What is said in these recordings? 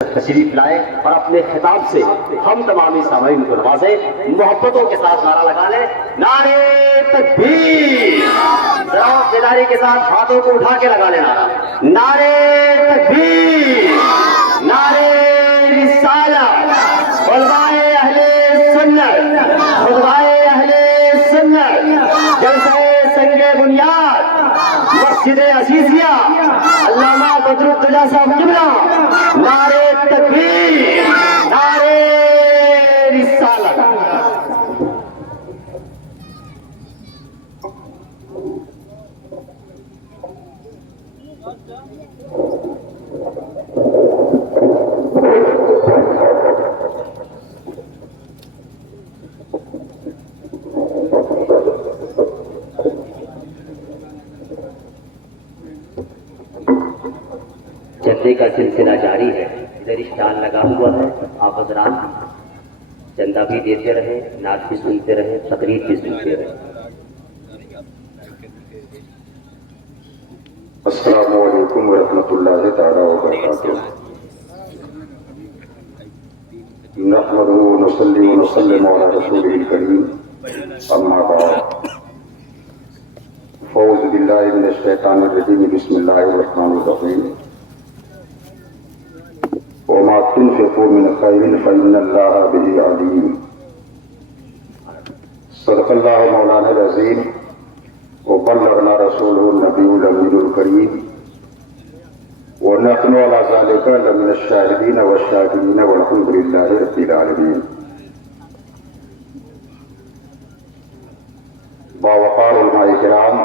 تشریف لائے اور اپنے خطاب سے ہم تمامی سامعین کو نوازے. محبتوں کے ساتھ نعرہ لگا لیں, نعرے تکبیر. ذرا بیداری کے ساتھ ہاتھوں کو اٹھا کے لگا لیں نعرہ, نعرے تکبیر, نعرے رسالت, خطبہ اہل سنت, خطبہ اہل سنت, جلسہ سنگ بنیاد مسجد عزیزیہ علامہ بدرالدجا صاحب قبلہ. نعرے تکبیر, نعرے رسالت. چندے کا سلسلہ جاری ہے. ادھر اسٹال لگا ہوا ہے, آپ حضرات چندہ بھی دیتے رہے, نعت بھی سنتے رہے, تقریر بھی سنتے رہے. السلام علیکم ورحمۃ اللہ تعالیٰ وبرکاتہ. نحمدہ ونصلی ونسلم علی رسولہ الکریم, اما بعد. فاعوذ باللہ من الشیطان الرجیم, بسم اللہ الرحمن الرحیم. وما تنفقوا من خیر فإن اللہ بہ علیم. صدق اللہ مولانا العظیم وبلغنا رسوله النبی الامین الکریم ونحن على ذلك لمن الشاہدین والشاکرین والحمد للہ رب العالمین. باوقار علماء کرام,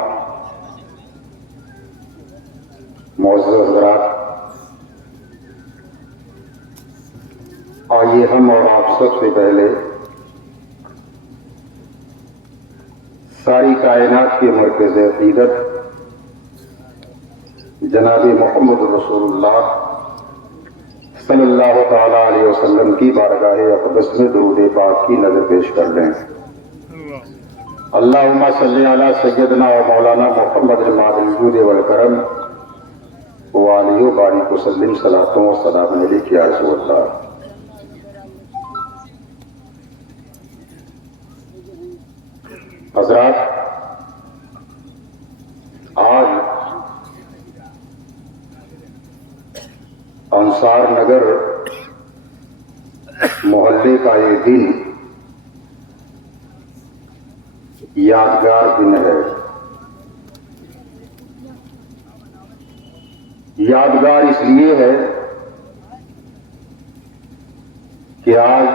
معزز حضرات, آئیے ہم اور آپ سب سے پہلے ساری کائنات کے مرکز عقیدت جناب محمد رسول اللہ صلی اللہ تعالی علیہ وسلم کی بارگاہ اقدس میں درود پاک کی نظر پیش کر لیں. اللہم صلی علی سیدنا و مولانا محمد الماضی الجود والکرم وآلہ و بارک وسلم صلاۃ و سلام علیک یا رسول اللہ. حضرات, آج انصار نگر محلے کا یہ دن یادگار دن ہے. یادگار اس لیے ہے کہ آج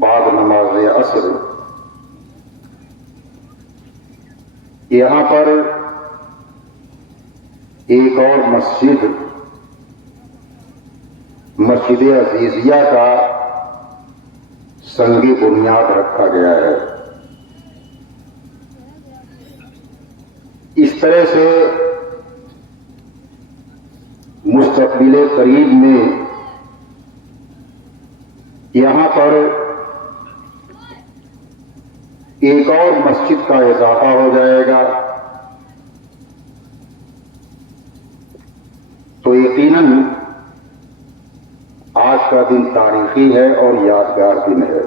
بعد نماز عصر یہاں پر ایک اور مسجد عزیزیہ کا سنگ بنیاد رکھا گیا ہے. اس طرح سے مستقبل قریب میں یہاں پر ایک اور مسجد کا اضافہ ہو جائے گا تو یقیناً آج کا دن تاریخی ہے اور یادگار دن ہے.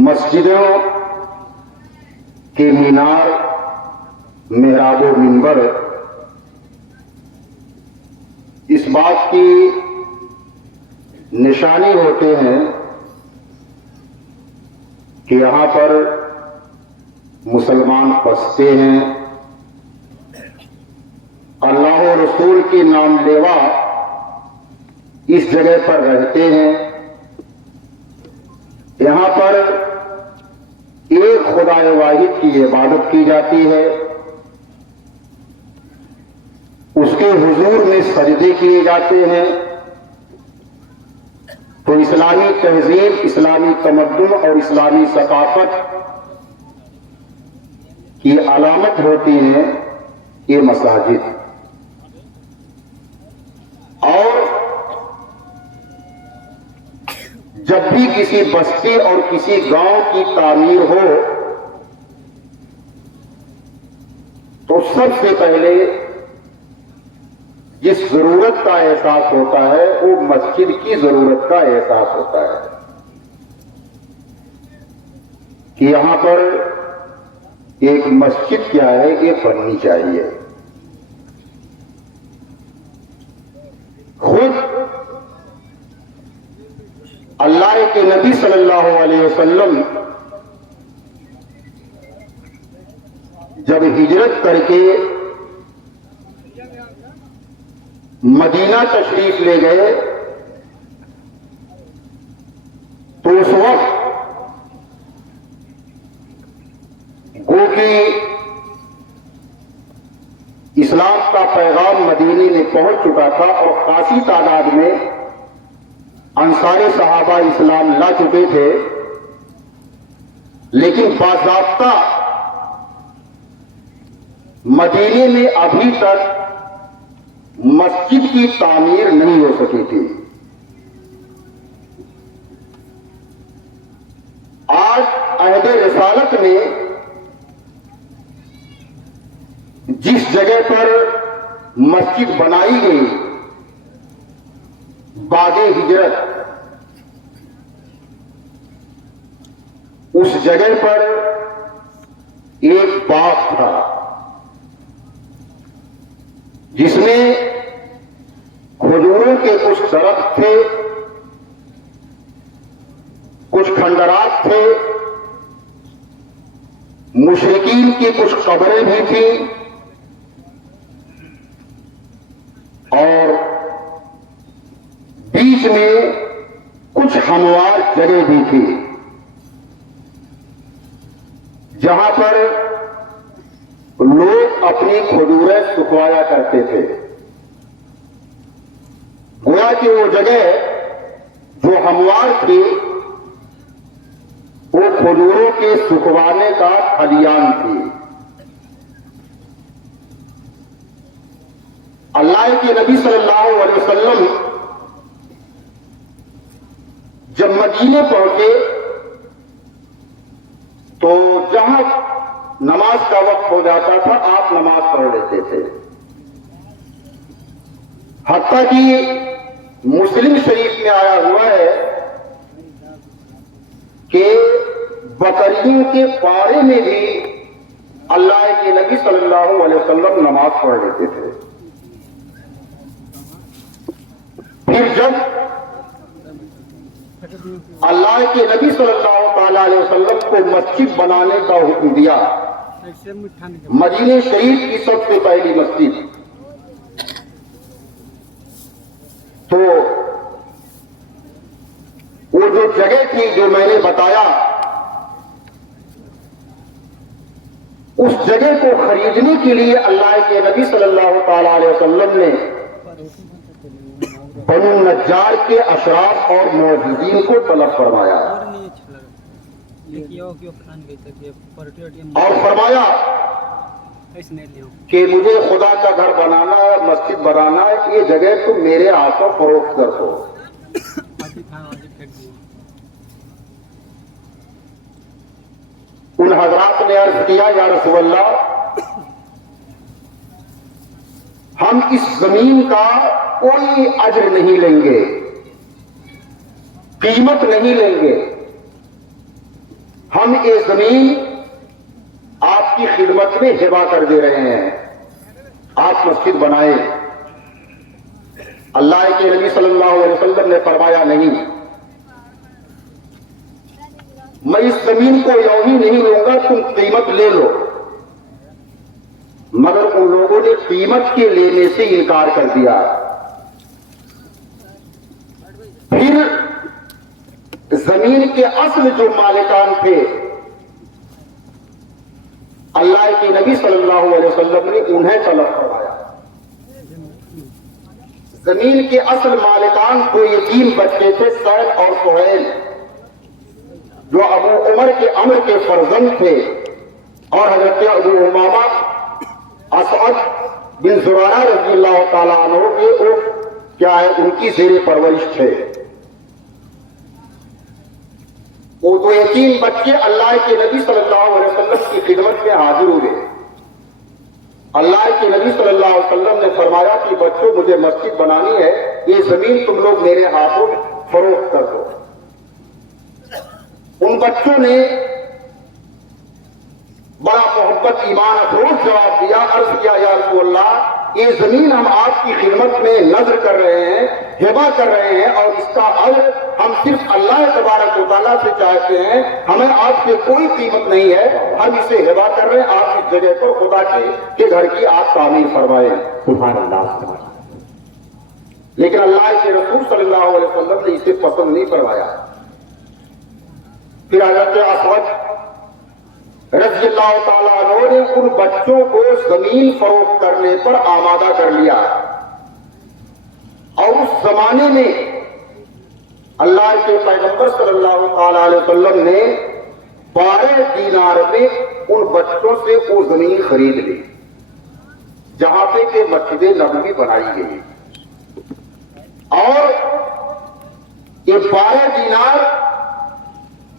مسجدوں کے مینار, محراب و منبر اس بات کی نشانی ہوتے ہیں کہ یہاں پر مسلمان بستے ہیں, اللہ و رسول کی نام لیوا اس جگہ پر رہتے ہیں. یہاں پر ایک خدا واحد کی عبادت کی جاتی ہے, اس کے حضور میں سجدے کیے جاتے ہیں. تو اسلامی تہذیب, اسلامی تمدن اور اسلامی ثقافت کی علامت ہوتی ہیں یہ مساجد. اور جب بھی کسی بستی اور کسی گاؤں کی تعمیر ہو تو سب سے پہلے جس ضرورت کا احساس ہوتا ہے وہ مسجد کی ضرورت کا احساس ہوتا ہے کہ یہاں پر ایک مسجد کیا ہے یہ بننی چاہیے. خود اللہ کے نبی صلی اللہ علیہ وسلم جب ہجرت کر کے مدینہ تشریف لے گئے تو اس وقت گو کہ اسلام کا پیغام مدینے میں پہنچ چکا تھا اور خاصی تعداد میں انصار صحابہ اسلام لا چکے تھے، لیکن باضابطہ مدینے میں ابھی تک مسجد کی تعمیر نہیں ہو سکی تھی. آج عہد رسالت میں جس جگہ پر مسجد بنائی گئی بعد ہجرت، اس جگہ پر ایک باغ تھا جس میں کھجوروں کے کچھ درخت تھے، کچھ کھنڈرات تھے، مشرکین کی کچھ قبریں بھی تھیں اور بیچ میں کچھ ہموار جگہ بھی تھی جہاں پر لوگ اپنی کھجوریں سکھوایا کرتے تھے. گویا کہ وہ جگہ جو ہموار تھی وہ کھجوروں کے سکھوانے کا کھلیان تھی. اللہ کے نبی صلی اللہ علیہ وسلم جب مدینے پہنچے تو جہاں نماز کا وقت ہو جاتا تھا آپ نماز پڑھ لیتے تھے. حتیٰ کہ مسلم شریف میں آیا ہوا ہے کہ بکریوں کے پارے میں بھی اللہ کے نبی صلی اللہ علیہ وسلم نماز پڑھ لیتے تھے. پھر جب اللہ کے نبی صلی اللہ تعالی علیہ وسلم کو مسجد بنانے کا حکم دیا، مدینہ شریف کی سب سے پہلی مسجد، تو وہ جو جگہ تھی جو میں نے بتایا اس جگہ کو خریدنے کے لیے اللہ کے نبی صلی اللہ تعالی علیہ وسلم نے بنو نجار کے اشراف اور معززین کو طلب فرمایا اور فرمایا کہ مجھے خدا کا گھر بنانا ہے، مسجد بنانا ہے، یہ جگہ تم میرے ہاتھوں فروخت کر دو. ان حضرات نے عرض کیا یا رسول اللہ ہم اس زمین کا کوئی اجر نہیں لیں گے، قیمت نہیں لیں گے، ہم یہ زمین آپ کی خدمت میں ہبہ کر دے رہے ہیں، آپ مسجد بنائیں. اللہ کے نبی صلی اللہ علیہ وسلم نے فرمایا نہیں، میں اس زمین کو یوں ہی نہیں لوں گا، تم قیمت لے لو. مگر ان لوگوں نے قیمت کے لینے سے انکار کر دیا. پھر زمین کے اصل جو مالکان تھے اللہ کے نبی صلی اللہ علیہ وسلم نے انہیں طلب کروایا. زمین کے اصل مالکان دو یتیم بچے تھے، سعد اور سہیل، جو ابو عمر کے عمر کے فرزند تھے اور حضرت ابو امامہ اسعد بن زرارہ رضی اللہ تعالیٰ عنہ کے کیا ہے ان کی زیر پرورش تھے. وہ دو یتیم بچے اللہ کے نبی صلی اللہ علیہ وسلم کی خدمت میں حاضر ہوئے. اللہ کے نبی صلی اللہ علیہ وسلم نے فرمایا کہ بچوں مجھے مسجد بنانی ہے، یہ زمین تم لوگ میرے ہاتھوں میں فروخت کر دو۔ ان بچوں نے بڑا محبت ایمان افروز جواب دیا، عرض کیا یا رسول اللہ یہ زمین ہم آپ کی خدمت میں نذر کر رہے ہیں، ہبہ کر رہے ہیں، اور اس کا اجر ہم صرف اللہ تبارک و تعالیٰ سے چاہتے ہیں، ہمیں آپ سے کوئی قیمت نہیں ہے، ہم اسے ہبہ کر رہے ہیں، آپ اس جگہ پر خدا کے گھر کی آپ تعمیر فرمائیں۔ سبحان اللہ۔ لیکن اللہ کے رسول صلی اللہ علیہ وسلم نے اسے پسند نہیں فرمایا۔ پھر حضرت اسود رضی اللہ تعالیٰ عنہ نے ان بچوں کو زمین فروخت کرنے پر آمادہ کر لیا، اور اس زمانے میں اللہ کے پیغمبر صلی اللہ تعالیٰ علیہ وسلم نے 12 دینار میں ان بچوں سے وہ زمین خرید لی جہاں پہ کہ مسجد نبوی بنائی گئی، اور یہ 12 دینار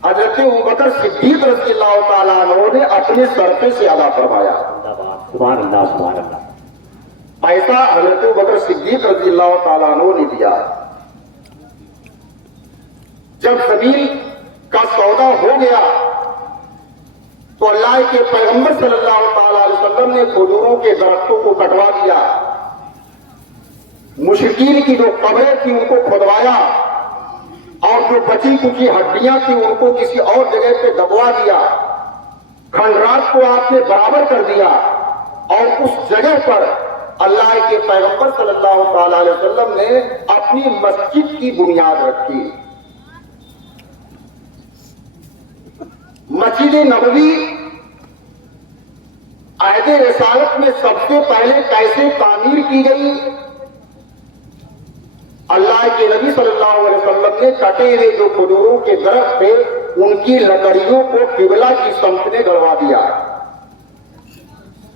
حضرت ابوبکر صدیق رضی اللہ تعالیٰ عنہ نے اپنے صدقے سے ادا فرمایا۔ سبحان اللہ سبحان اللہ۔ ایسا حضرت ابوبکر صدیق رضی اللہ تعالیٰ عنہ نے دیا۔ جب زمین کا سودا ہو گیا تو اللہ کے پیغمبر صلی اللہ تعالیٰ علیہ وسلم نے کھجوروں کے درختوں کو کٹوا دیا، مشرکین کی جو قبریں تھیں ان کو کھودوایا، اور جو بچی کچی ہڈیاں تھیں ان کو کسی اور جگہ پہ دبوا دیا، کھنڈرات کو آپ نے برابر کر دیا، اور اس جگہ پر اللہ کے پیغمبر صلی اللہ تعالی علیہ وسلم نے اپنی مسجد کی بنیاد رکھی۔ مسجد نبوی عہد رسالت میں سب سے پہلے کیسے تعمیر کی گئی؟ اللہ کے نبی صلی اللہ علیہ وسلم نے کٹے ہوئے جو کھجوروں کے درخت تھے ان کی لکڑیوں کو قبلہ کی سمت میں گڑوا دیا،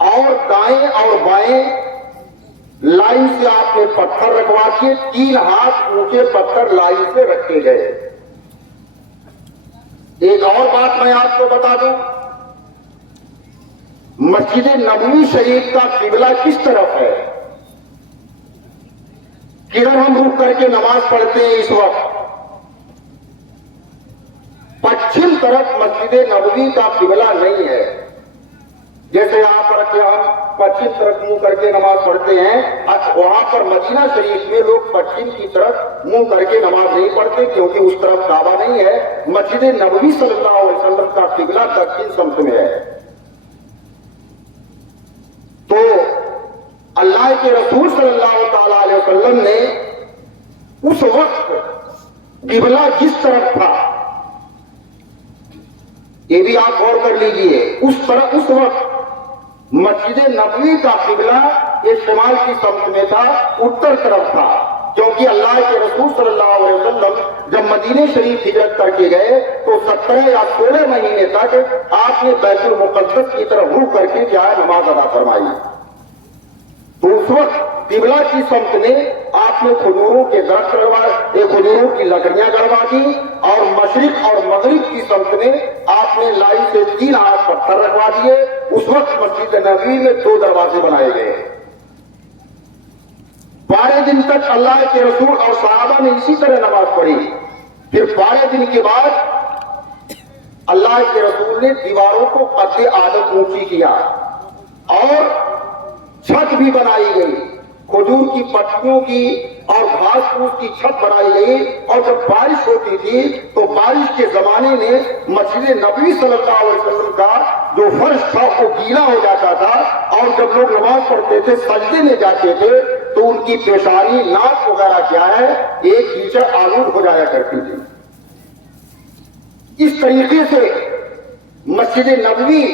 اور دائیں اور بائیں لائن سے آپ نے پتھر رکھوا کے 3 ہاتھ اونچے پتھر لائن سے رکھے گئے۔ ایک اور بات میں آپ کو بتا دوں، مسجد نبوی شریف کا قبلہ کس طرف ہے؟ کدھر ہم رک کر کے نماز پڑھتے ہیں اس وقت؟ پچھم طرف مسجد نبوی کا قبلہ نہیں ہے۔ جیسے یہاں پر کہ ہم پچھم طرف منہ کر کے نماز پڑھتے ہیں، وہاں پر مدینہ شریف میں لوگ پچھم کی طرف منہ کر کے نماز نہیں پڑھتے، کیونکہ اس طرف کعبہ نہیں ہے۔ مسجد نبوی صلی اللہ علیہ وسلم کا قبلہ دکن سمت میں ہے۔ تو اللہ کے رسول صلی اللہ تعالی علیہ وسلم نے اس وقت قبلہ جس طرف تھا، یہ بھی آپ غور کر لیجئے، اس وقت مسجد نبوی کا قبلہ یہ شمال کی سمت میں تھا، اتر طرف تھا، کیونکہ اللہ کے رسول صلی اللہ علیہ وسلم جب مدینہ شریف ہجرت کر کے گئے تو 17 یا 16 مہینے تک آپ نے بیت المقدس کی طرف رخ کر کے کیا ہے نماز ادا فرمائی۔ تو اس وقت قبلہ کی سمت میں آپ نے کھجوروں کے درخت لگوائے، کھجوروں کی لکڑیاں گڑوا دی، اور مشرق اور مغرب کی سمت میں آپ نے لائن سے 3 ہاتھ پتھر رکھوا دیے۔ اس وقت مسجد نبوی میں 2 دروازے بنائے گئے۔ 12 دن تک اللہ کے رسول اور صحابہ نے اسی طرح نماز پڑھی۔ پھر 12 دن کے بعد اللہ کے رسول نے دیواروں کو قد عادت اونچی کیا، اور چھت بھی بنائی گئی، کھجور کی پتیوں کی اور گھاس پھوس کی چھت بنائی گئی۔ اور جب بارش ہوتی تھی تو بارش کے زمانے میں مسجد نبوی صلی اللہ علیہ وسلم کا جو فرش تھا وہ گیلا ہو جاتا تھا، اور جب لوگ نماز پڑھتے تھے سجدے میں جاتے تھے تو ان کی پیشانی، ناک وغیرہ کیا ہے ایک کیچڑ آلود ہو جایا کرتی تھی۔ اس طریقے سے مسجد نبوی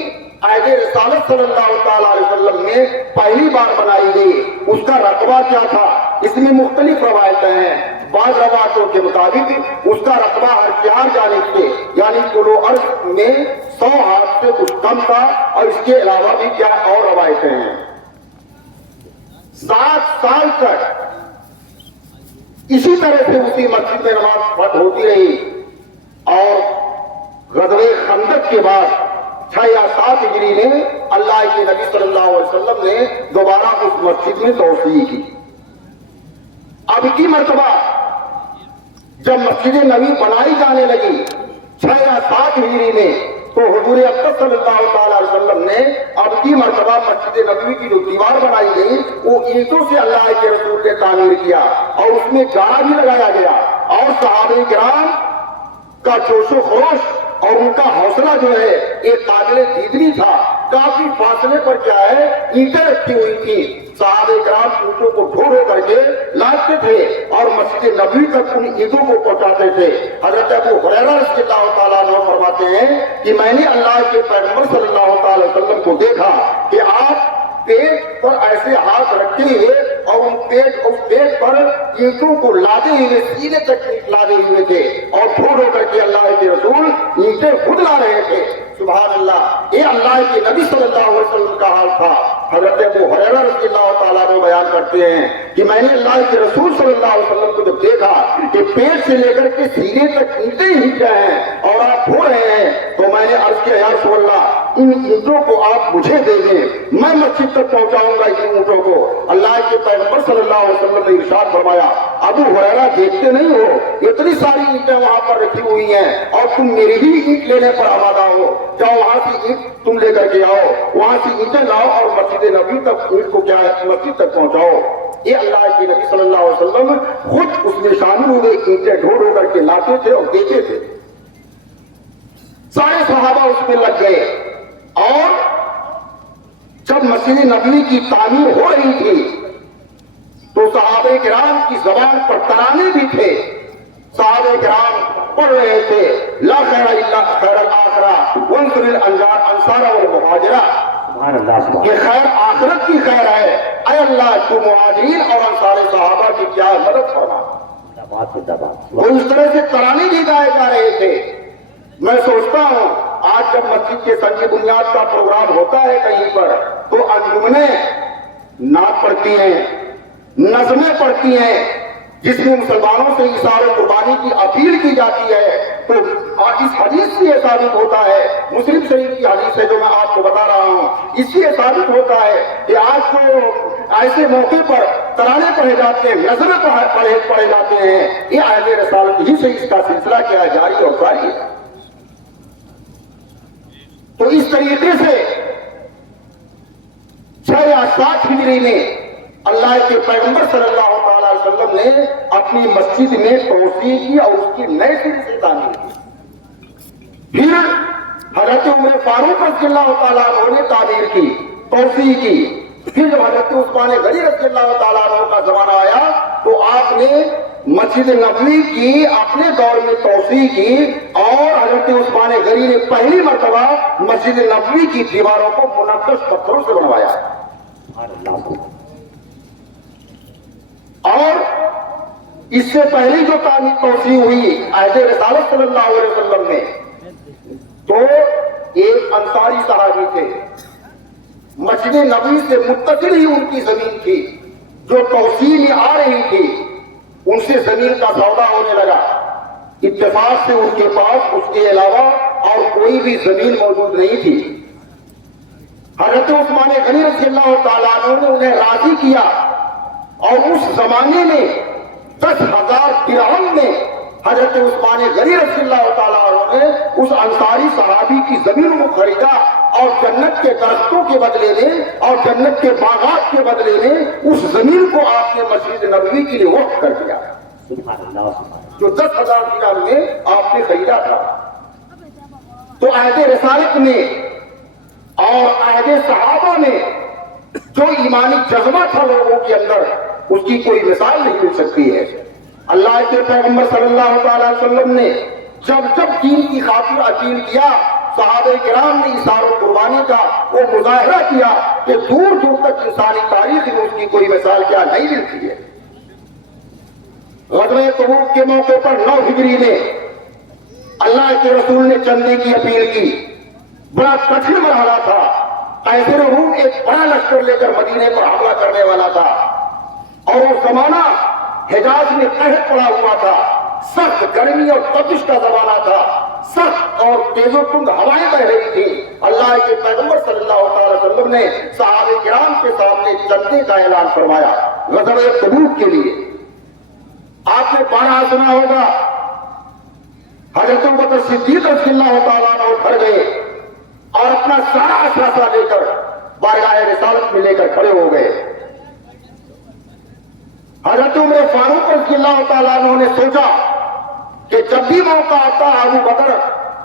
عہد رسالت صلی اللہ تعالی علیہ وسلم میں پہلی بار بنائی گئی۔ اس کا رقبہ کیا تھا؟ اس میں مختلف روایتیں ہیں۔ بعض روایتوں کے مطابق اس کا رقبہ ہر 4 جانب سے یعنی کلو عرض میں 100 ہاتھ سے کچھ کم تھا، اور اس کے علاوہ بھی کیا اور روایتیں ہیں۔ 7 سال تک اسی طرح سے اسی مسجد میں نماز ہوتی رہی، اور غزوہ خندق کے بعد 6 یا 7 ہجری میں اللہ کے نبی صلی اللہ علیہ وسلم نے دوبارہ اس مسجد میں توسیع کی. اب کی مرتبہ جب مسجد نبی بنائی جانے لگی 6 یا 7 ہجری میں، تو حضور اکرم صلی اللہ تعالی علیہ وسلم نے اب کی مرتبہ مسجد نبوی کی جو دیوار بنائی گئی وہ اینٹوں سے اللہ کے رسول نے تعمیر کیا اور اس میں گاڑا بھی لگایا گیا. اور صحابہ کرام کا جوش و خروش اور ان کا حوصلہ جو ہے ایک قابل دیدنی تھا. کافی فاصلے پر کیا ہے اینٹیں رکھی ہوئی تھی. صحابہ کرام اینٹوں کو ڈھو کر کے لاتے تھے اور مسجد نبوی تک ان اینٹوں کو پہنچاتے تھے. حضرت ابو ہریرہ رضی اللہ تعالیٰ عنہ فرماتے ہیں کہ میں نے اللہ کے پیغمبر صلی اللہ تعالی وسلم کو دیکھا کہ آپ پیٹ پر ایسے ہاتھ رکھے ہوئے اور اس پیٹ پر اینٹوں کو لادے ہوئے سینے تک لادے ہوئے تھے اور ڈھو کر کے اللہ کے رسول اینٹیں خود لا رہے تھے. سبحان اللہ، یہ اللہ کے نبی صلی اللہ علیہ وسلم کا حال تھا. حضرت ابو ہریرہ رضی اللہ تعالیٰ عنہ بیان کرتے ہیں کہ میں نے اللہ کے رسول صلی اللہ علیہ وسلم کو جب دیکھا کہ پیٹ سے لے کر کے سینے تک اینٹیں ہی ہیں اور آپ ڈھو رہے ہیں تو میں نے عرض کیا یا رسول اللہ ان اینٹوں کو آپ مجھے دے دیں، میں مسجد تک پہنچاؤں گا ان اینٹوں کو. اللہ کے پیغمبر صلی اللہ علیہ وسلم نے ارشاد فرمایا ابو ہریرہ دیکھتے نہیں ہو اتنی ساری اینٹیں وہاں پر رکھی ہوئی ہیں اور تم میری ہی اینٹ لینے پر آمادہ ہو، جاؤ وہاں سے اینٹ تم لے کر کے آؤ، وہاں سے اینٹیں لاؤ اور مسجد نبوی تک اینٹ کو کیا ہے مسجد تک پہنچاؤ. یہ اللہ کے نبی صلی اللہ علیہ وسلم خود اس میں شامل ہوئے اینٹیں ڈھو کر کے لاتے تھے اور دیتے تھے. سارے صحابہ اس میں لگ گئے اور جب مسجد نبوی کی تعمیر ہو رہی تھی تو صحابہ کرام کی زبان پر ترانے بھی تھے. صحابہ کرام پڑھ رہے تھے لا خیر الا خیر الاخرہ وانصر الانصار والمہاجرہ، یہ خیر آخرت کی خیر ہے، اے اللہ تو مہاجرین اور انصار صحابہ کی کیا مدد فرما. وہ اس طرح سے ترانے بھی گائے جا رہے تھے. میں سوچتا ہوں آج جب مسجد کے سنگ بنیاد کا پروگرام ہوتا ہے کہیں پر تو انجمنیں نعت پڑھتی ہیں، نظمیں پڑھتی ہیں جس میں مسلمانوں سے اظہار قربانی کی اپیل کی جاتی ہے. تو اس حدیث سے یہ ثابت ہوتا ہے، مسلم شریف کی حدیث ہے جو میں آپ کو بتا رہا ہوں، اس سے یہ ثابت ہوتا ہے کہ آج کو ایسے موقع پر ترانے پڑھے جاتے ہیں، نظمیں پڑھے جاتے ہیں، یہ اہل رسالت ہی سے اس کا سلسلہ کیا جاری اور جاری ہے. تو اس طریقے سے 6 یا 7 ہجری میں اللہ کے پیغمبر صلی اللہ تعالی علیہ وسلم نے اپنی مسجد میں توسیع کی اور اس کی نئے سرے سے تعمیر کی. پھر حضرت عمر فاروق رضی اللہ تعالیٰ عنہ نے تعمیر کی، توسیع کی. پھر جب حضرت عثمان غنی رضی اللہ تعالیٰ عنہ کا زمانہ آیا تو آپ نے مسجد نبوی کی اپنے دور میں توسیع کی اور حضرت عثمان غنی نے پہلی مرتبہ مسجد نبوی کی دیواروں کو منقش پتھروں سے بنوایا. اور اس سے پہلی جو تعمیر توسیع ہوئی عہد رسالت صلی اللہ علیہ وسلم میں تو ایک انصاری صحابی تھے، مسجد نبوی سے متصل ہی ان کی زمین تھی، جو توسیع میں آ رہی تھی ان سے زمین کا سودا ہونے لگا. اتفاق سے ان کے پاس اس کے علاوہ اور کوئی بھی زمین موجود نہیں تھی. حضرت عثمان غنی رضی اللہ تعالیٰ عنہ نے انہیں راضی کیا اور اس زمانے میں 10,000 درہم میں حضرت عثمان غنی رضی اللہ تعالیٰ عنہ نے اس انصاری صحابی کی زمین کو خریدا اور جنت کے درختوں کے بدلے میں اور جنت کے باغات کے بدلے میں اس زمین کو آپ نے مسجد نبوی کے لیے وقف کر دیا جو 10,000 درہم میں آپ نے خریدا تھا. تو عہد رسالت میں اور عہد صحابہ میں جو ایمانی جذبہ تھا لوگوں کے اندر اس کی کوئی مثال نہیں مل سکتی ہے. اللہ کے پیغمبر صلی اللہ تعالی وسلم نے جب جب دین کی خاطر اپیل کیا صحابہ کرام نے اظہار و قربانی کا وہ مظاہرہ کیا کہ دور دور تک انسانی تاریخ میں اس کی کوئی مثال کیا نہیں ملتی ہے. غزوہ تبوک کے موقع پر 9 ہجری میں اللہ کے رسول نے چندے کی اپیل کی. بڑا کٹھن مرحلہ تھا. قیصر روم ایک بڑا لشکر لے کر مدینے پر حملہ کرنے والا تھا اور وہ زمانہ حجاز میں قحط پڑا ہوا تھا، سخت گرمی اور تپش کا زمانہ تھا. سخت اور تیز و تند ہوائیں بہ رہی تھی، اللہ کے پیغمبر صلی اللہ علیہ وسلم نے صحابہ کرام کے سامنے چلنے کا اعلان فرمایا غزوہ تبوک کے لیے۔ آپ نے بارہا سنا ہوگا، حضرت ابوبکر صدیق رضی اللہ تعالیٰ عنہ گھر گئے اور اپنا سارا اثاثہ لے کر بارگاہ رسالت میں لے کر کھڑے ہو گئے۔ حضرت عمر فاروق رضی اللہ تعالیٰ عنہ نے سوچا کہ جب بھی موقع آتا ہے ابو بکر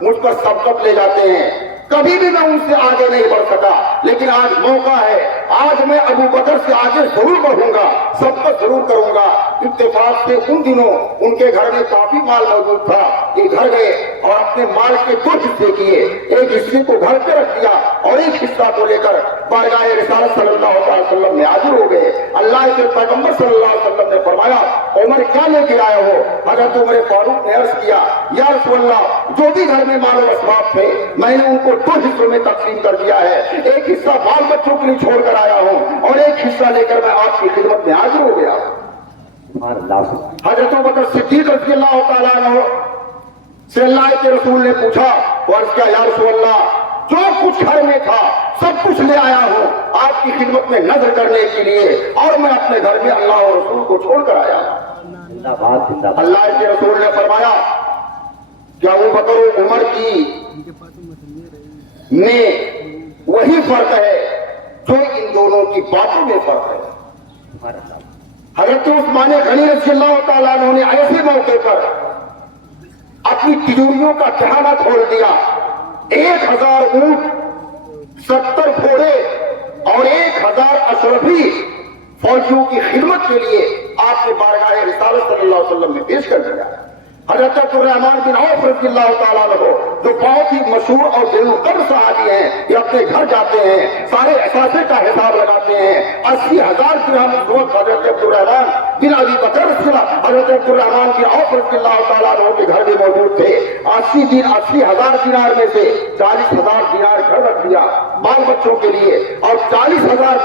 مجھ پر سبقت لے جاتے ہیں، کبھی بھی میں ان سے آگے نہیں بڑھ سکا، لیکن آج موقع ہے، آج میں ابو بکر سے آگے ضرور بڑھوں گا، سبقت ضرور کروں گا۔ اتفاق سے ان دنوں ان کے گھر میں کافی مال موجود تھا، یہ گھر گئے اور اپنے مال کے 2 حصے کیے، ایک حصے کو گھر پہ رکھ دیا اور ایک حصہ کو لے کر بارگاہ رسالت صلی اللہ علیہ وسلم میں حاضر ہو گئے۔ اللہ کے پیغمبر صلی اللہ علیہ وسلم نے فرمایا عمر کیا لے کے آئے ہو؟ حضرت عمر فاروق نے عرض کیا یا رسول اللہ جو بھی گھر میں مال و اسباب تھے میں نے ان کو 2 حصوں میں تقسیم کر دیا ہے، ایک حصہ بال بچوں کے لیے چھوڑ کر آیا ہوں اور ایک حصہ لے کر میں آپ کی خدمت میں حاضر ہو گیا۔ حضرت ابوبکر صدیق رضی اللہ تعالیٰ عنہ سے اللہ کے رسول نے پوچھا اور کیا یا رسول اللہ جو کچھ گھر میں تھا سب کچھ لے آیا ہوں آپ کی خدمت میں نظر کرنے کے لیے، اور میں اپنے گھر میں اللہ اور رسول کو چھوڑ کر آیا۔ اللہ کے رسول نے فرمایا کہ ابوبکر و عمر کی میں وہی فرق ہے جو ان دونوں کی باتوں میں فرق ہے۔ حضرت عثمان غنی رضی اللہ تعالیٰ عنہ نے ایسے موقع پر اپنی تجوریوں کا خزانہ کھول دیا، 1000 اونٹ، 70 گھوڑے اور 1000 اشرفی فوجیوں کی خدمت کے لیے آپ نے بارگاہ رسالت صلی اللہ علیہ وسلم میں پیش کر دیا۔ حضرت عبد الرحمن بن عوف رضی اللہ تعالیٰ عنہ جو بہت ہی مشہور اور دل قدر صحابی ہیں، یہ اپنے گھر جاتے ہیں، سارے اثاثے کا حساب لگاتے ہیں، 80,000 درہم اس وقت حضرت عبد الرحمن بن ابی بکر حضرت عبد الرحمن بن عوف رضی اللہ تعالیٰ عنہ کے گھر میں موجود تھے۔ 80,000 دینار میں سے 40,000 دینار گھر رکھ دیا بال بچوں کے لیے، اور 40,000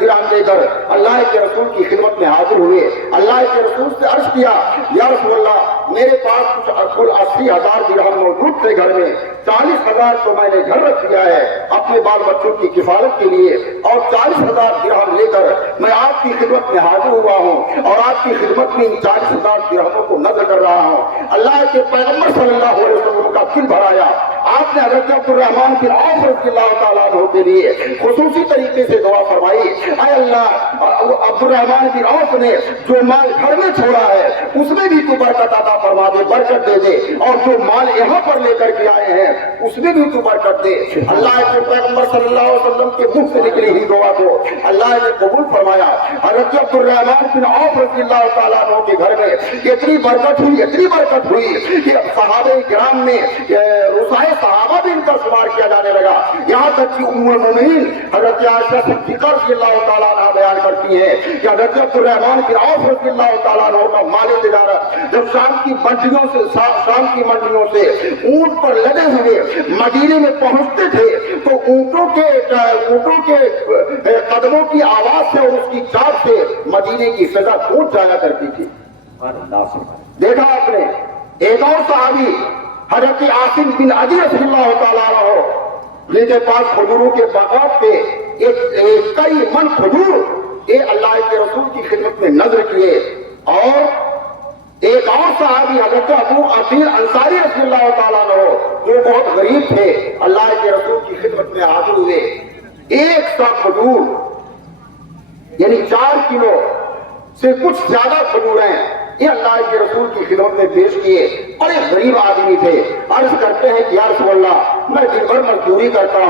درہم لے کر اللہ کے رسول کی خدمت میں حاضر ہوئے۔ اللہ کے رسول سے عرض کیا یا رسول اللہ میرے پاس کل 80,000 درہم موجود تھے گھر میں، 40,000 تو میں نے گھر رکھ دیا ہے اپنے بال بچوں کی کفالت کے لیے، اور 40,000 درہم لے کر میں آپ کی خدمت میں حاضر ہوا ہوں اور آپ کی خدمت میں ان 40,000 درہموں کو نظر کر رہا ہوں۔ اللہ کے پیغمبر صلی اللہ علیہ وسلم کا دل بھر آیا۔ آپ نے حضرت عبد الرحمن بن عوف رضی اللہ تعالیٰ عنہ کے لیے خصوصی طریقے سے دعا فرمائی، اے اللہ عبد الرحمن بن عوف نے جو مال گھر میں چھوڑا ہے اس میں بھی تو برکت عطا فرما دے، برکت دے دے، اور جو مال یہاں پر لے کر کے آئے ہیں اس میں بھی تو برکت دے۔ اللہ کے پیغمبر صلی اللہ علیہ وسلم کے منہ سے نکلی ہوئی دعا کو اللہ نے قبول فرمایا۔ حضرت عبد الرحمن بن عوف رضی اللہ تعالیٰ عنہ کے گھر میں اتنی برکت ہوئی کہ صحابہ کرام میں رسائے صحابہ بھی ان کا شمار کیا جانے لگا، یہاں تک کہ ام المؤمنین حضرت عائشہ صدیقہ رضی اللہ تعالیٰ عنہ بیان کرتی ہیں کہ حضرت عبد الرحمن بن عوف رضی اللہ تعالیٰ عنہ کا مال تجارت جب شام کی منڈیوں سے اونٹ پر لدے ہوئے مدینے میں پہنچتے تھے تو اونٹوں کے قدموں کی آواز سے اور اس کی چاپ سے مدینے کی فضا گونج جایا کرتی تھی۔ دیکھا آپ نے ایک اور صحابی حضرت عاصم بن عدی رضی اللہ تعالیٰ عنہ جن کے پاس کھجوروں کے باغات تھے، کئی من کھجور یہ اللہ کے رسول کی خدمت میں نظر کیے، اور ایک اور صحابی حضرت ابو عقیل انصاری رضی اللہ تعالیٰ عنہ جو بہت غریب تھے اللہ کے رسول کی خدمت میں حاضر ہوئے، 1 سا کھجور یعنی 4 کلو سے کچھ زیادہ کھجور ہیں یہ اللہ کے رسول کی خدمت میں پیش کیے۔ بڑے غریب آدمی تھے، عرض کرتے ہیں کہ یا رسول اللہ میں دن بھر مزدوری کرتا ہوں